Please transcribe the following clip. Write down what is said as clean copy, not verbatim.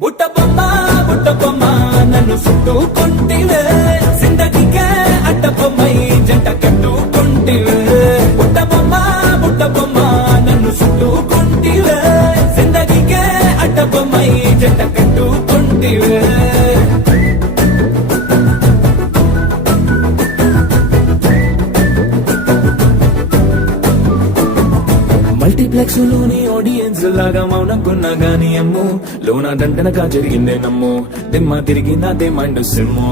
బుట్ట బొమ్మ నన్ను చుట్టుకుంటివే జిందగీకే అడ్డ బొమ్మై జంట కట్టుకుంటివే బుట్ట బొమ్మ నన్ను చుట్టుకుంటివే జిందగీకే అడ్డ బొమ్మై జంట కట్టుకుంటివే మల్టీప్లెక్స్ లోని ఆడియన్స్ లాగా మౌనంకున్నా గాని అమ్ము లోన దండనగా జరిగిందే నమ్ము దిమ్మ తిరిగి నాదే మైండ్ సిమ్ము